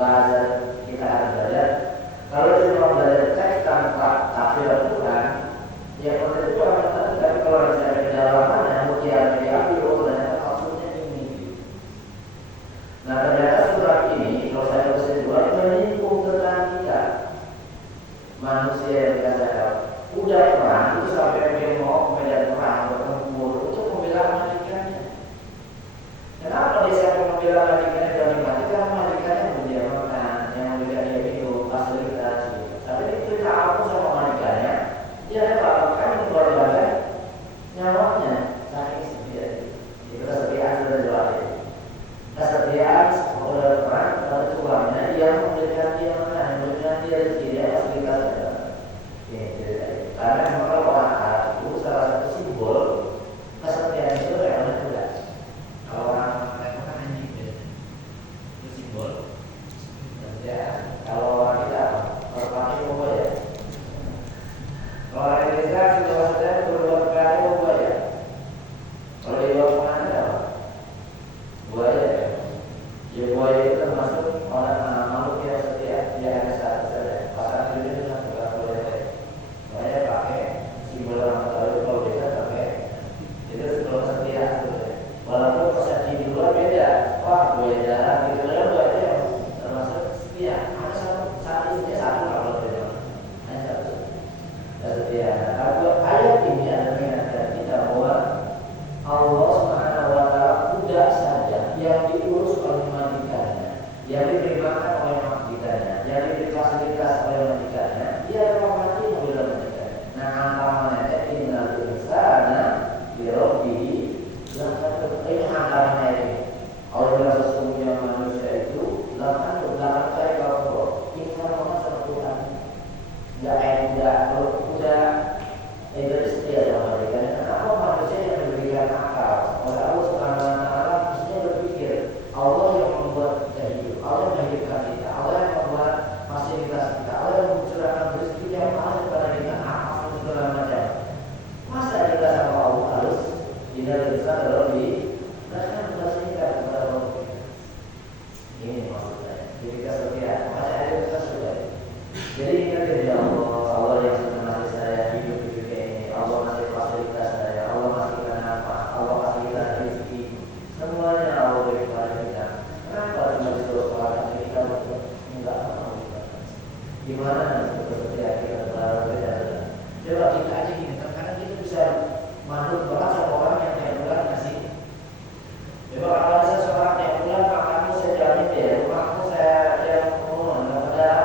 bahasa kita harus belajar. Kalau cuma belajar teks tanpa tafsir Al-Quran, ya kalau itu akan tahu. Tapi kalau misalnya kedalamannya, mungkin diambil, oh ternyata maksudnya ini. Nah ternyata surat ini, kalau saya terus dua, menyinggung tentang kita manusia yang dikatakan udah perang itu sampai dia mau medan perang bertempur untuk membela majikannya. Kenapa dia sampai membela majikannya dan mati? Karena majikannya membela makan, yang membela dia minum, fasilitas. Tapi itu tak apa sama majikannya. Dia lakukan keluarga nyawanya. Saking setia. Itu kesetiaan sudah jelas. Kesetiaan oleh perang pada tuannya yang memberikan dia makan, yang memberikan dia rezeki, dia fasilitas. Karena memang kalau orang Arab itu salah satu simbol kesetiaan itu realnya kuda. Kalau orang mereka kan anjing ya, itu simbol. Ya, kalau orang kita merpati apa ya? Kalau orang Indonesia sudah saja berbuat kaya apa ya? Kalau di luar mana ada apa? Buaya ya. Ya buaya itu termasuk orang makhluk yang setia. Dia hanya satu saja. Pasal ini dengan bukan buaya. Saya pakai simbol orang Betawi kalau bisa pakai itu simbol setia. Walaupun persepsi di luar beda, wah buaya jarang gitu ya, buaya termasuk setia. Ada saat ini satu kalau beda, hanya satu. Dan setia. Nah, ayat ini ada mengingatkan kita bahwa Allah Subhanahu Wa Taala tidak saja yang diurus oleh majikannya, yang diberikan oleh majikannya, yang diberi fasilitas oleh majikannya, dia adalah mati membela majikannya. Nah, antaranya innal insana li rabbih lakanut. Ini antaranya ini. Kalau bilang sesungguhnya manusia itu lakanut saya kalau insan orang sama Tuhan. Udah setia sama majikannya. Kenapa manusia yang diberikan akal oleh Allah Subhanahu Wa Taala mestinya berpikir Allah yang membuat kita hidup, Allah yang menghidupkan kita, Allah yang membuat fasilitas kita, Allah yang mencurahkan rezeki yang mahal kepada kita, apa segala macam. Masa kita sama Allah harus tidak bisa lebih bahkan bersihkan kepada Allah. Ini maksudnya. Jadi kita setia. Makanya ada kita sudah. Jadi ingat ya Allah yang sudah ngasih saya hidup kayak ini, Allah ngasih fasilitas saya, Allah ngasihkan apa, Allah kasih kita rezeki, semuanya Allah beri kepada kita. Kenapa cuma disuruh sholat tapi kita enggak mau? Gimana untuk setia kita berbeda? Coba kita aja gini, terkadang kita bisa manut banget sama orang yang tiap bulan ngasih. Coba kalau ada seseorang tiap bulan makanmu saya jamin deh, rumahmu saya yang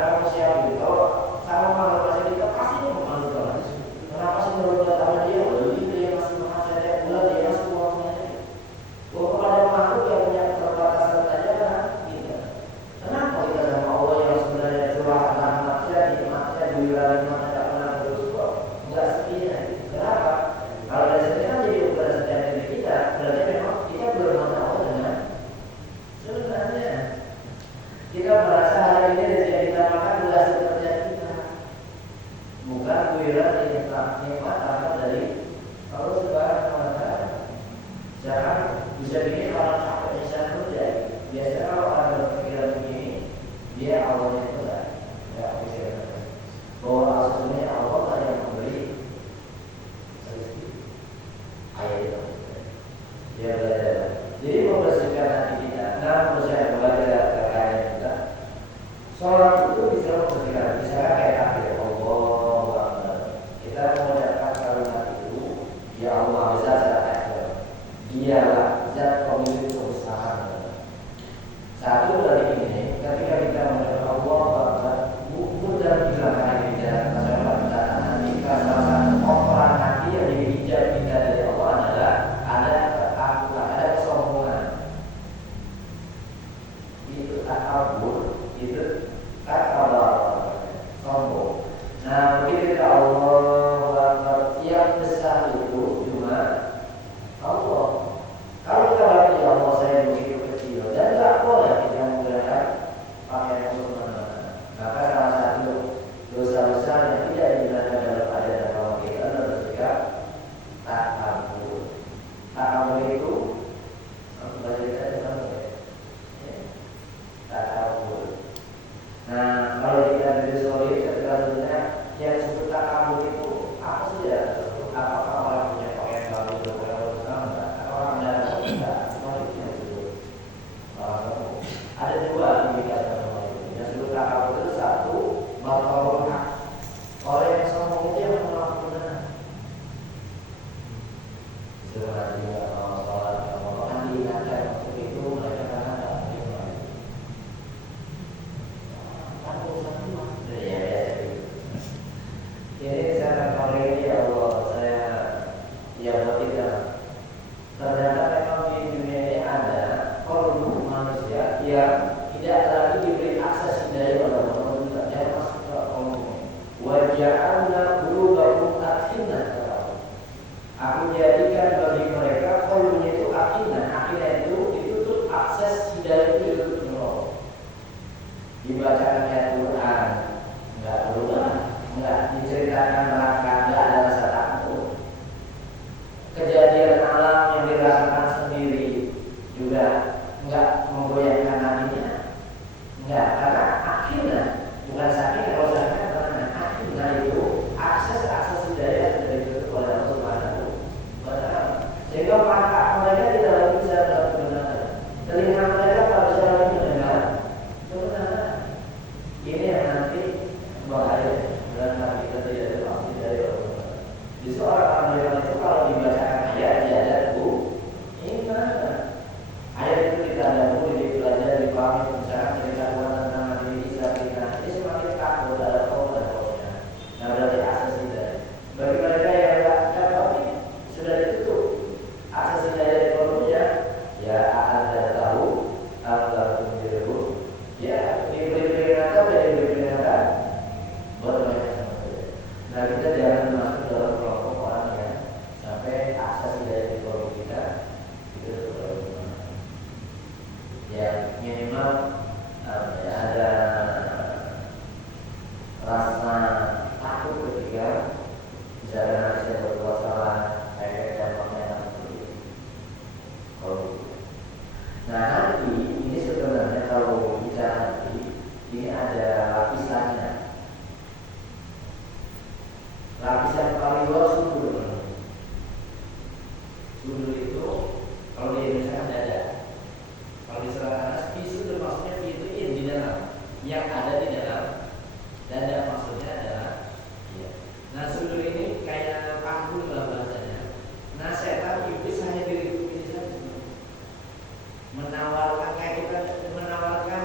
kamu siapin. Kalau sama malu masih kita pasti dia malu banget. Kenapa sih menurut sama dia? Dia masih makan saya tiap bulan, dia masih uangnya. Kepada makhluk yang punya keterbatasan saja kan kita. Kenapa kita sama Allah yang sebenarnya curah rahmatnya, nikmatnya, duiran mana tak pernah bersyukur, enggak setia. Kenapa? Kalau dari sini kan jadi ukuran setiap diri kita, berarti memang kita belum mengenal Allah dengan sebenarnya. Kita merasa hari ini rezeki kita makan adalah pekerjaan kita, bukan duiran nikmat apa dari Allah Subhanahu Wa Taala. Jangan bisa bikin orang capek misalnya kerja. Biasanya kalau orang berpikiran begini, dia awalnya itu nggak bisa bahwa aslinya Allah lah yang memberi rezeki. Ayat itu. Dia belajar. Jadi membersihkan hati kita. Nah, menurut saya belajar kekayaan kita. Sholat itu bisa membersihkan. Misalnya kayak takbir Allah, kita mengucapkan kalimat itu, ya Allah bisa saya takbir. Dialah zat pemilik kebesaran. Satu dari ini, ketika kita mengucapkan Allah, mudah dihilangkan di jalan masyarakat kita. Nanti salah satu operan hati yang dihijab kita dari Allah adalah ada ketakutan, ada kesombongan. Itu takabur, itu takabur, sombong. Nah, begitu kita Allah yang besar itu cuma Allah. Kalau kita berarti ya Allah saya begitu kecil dan tak boleh kita menggunakan pakaian yang kemana-mana. Maka salah satu dosa besar yang tidak digunakan dalam adat agama kita adalah bersikap takabur. Takabur itu aku baca kita dengan takabur. dibacakan ayat Quran, enggak berubah, enggak diceritakan neraka, enggak ada rasa takut. Kejadian alam yang dirasakan sendiri juga enggak menggoyahkan hatinya, enggak, karena akhirnya bukan sakit kalau sakit karena akhirnya itu akses hidayah sudah ditutup oleh Allah Subhanahu wa Ta'ala. Sehingga mata mereka tidak lagi bisa melihat kebenaran, telinga mereka tidak bisa lagi mendengar kebenaran. Ini yang nanti bahaya dan kita tidak ada pasti dari Allah. Di seorang orang itu kalau dibacakan ayat dia ada iman. Ayat itu kita dahulu dipelajari, dipahami, misalkan cerita Tuhan tentang Nabi Isa kita, ini semakin takut ada Allah dan Rasulnya. Nah berarti akses hidayah. Bagi mereka yang tidak tahu sudah ditutup akses hidayah di kolomnya, ya Anda tahu, Anda sendiri, ya diberi peringatan, diberi peringatan, buat mereka sama saja. Nah kita jangan masuk dalam kelompok orang yang sampai akses hidayah di kolom kita itu terlalu ya minimal ya, ada rasa takut ketika misalnya saya berbuat salah kayak dampaknya seperti itu. Nah nanti ini sebenarnya kalau kita nanti ini ada lapisannya. Lapisan paling luar sudur. Sudur itu kalau di Indonesia kan ada. Kalau di Selatan visu itu maksudnya itu di dalam, yang ada di dalam, dan maksudnya adalah ya. Nah sudur ini kayak panggul lah bahasanya. Nah setan iblis hanya diri ini saja, menawarkan kayak kita menawarkan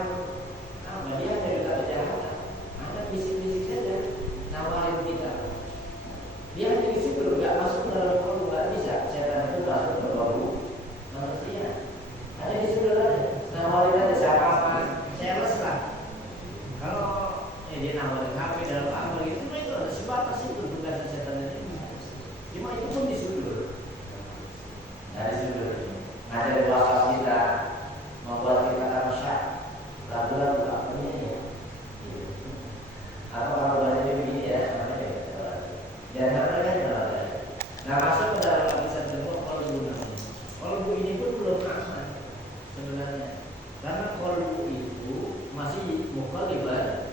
apa dia hanya kita kejahatan, ada bisik-bisik saja nawarin kita. Dia hanya di situ nggak masuk ke dalam kolom, nggak bisa setan itu masuk ke kolom manusia. Ada di situ aja, nawarin aja siapa apa, sales lah. Kalau dia nawarin HP dalam apa itu ada sebatas itu tugas setan itu. Cuma itu pun disudur. Dari sudut, ada waswas kita, membuat kita terusah, lagu-lagu apa ini? Apa kalau bahasanya begini ya, namanya jangan sampai kan. Nah masuk ke dalam lapisan kedua kolbu. Kolbu ini pun belum aman sebenarnya, karena kolbu itu masih mukallibah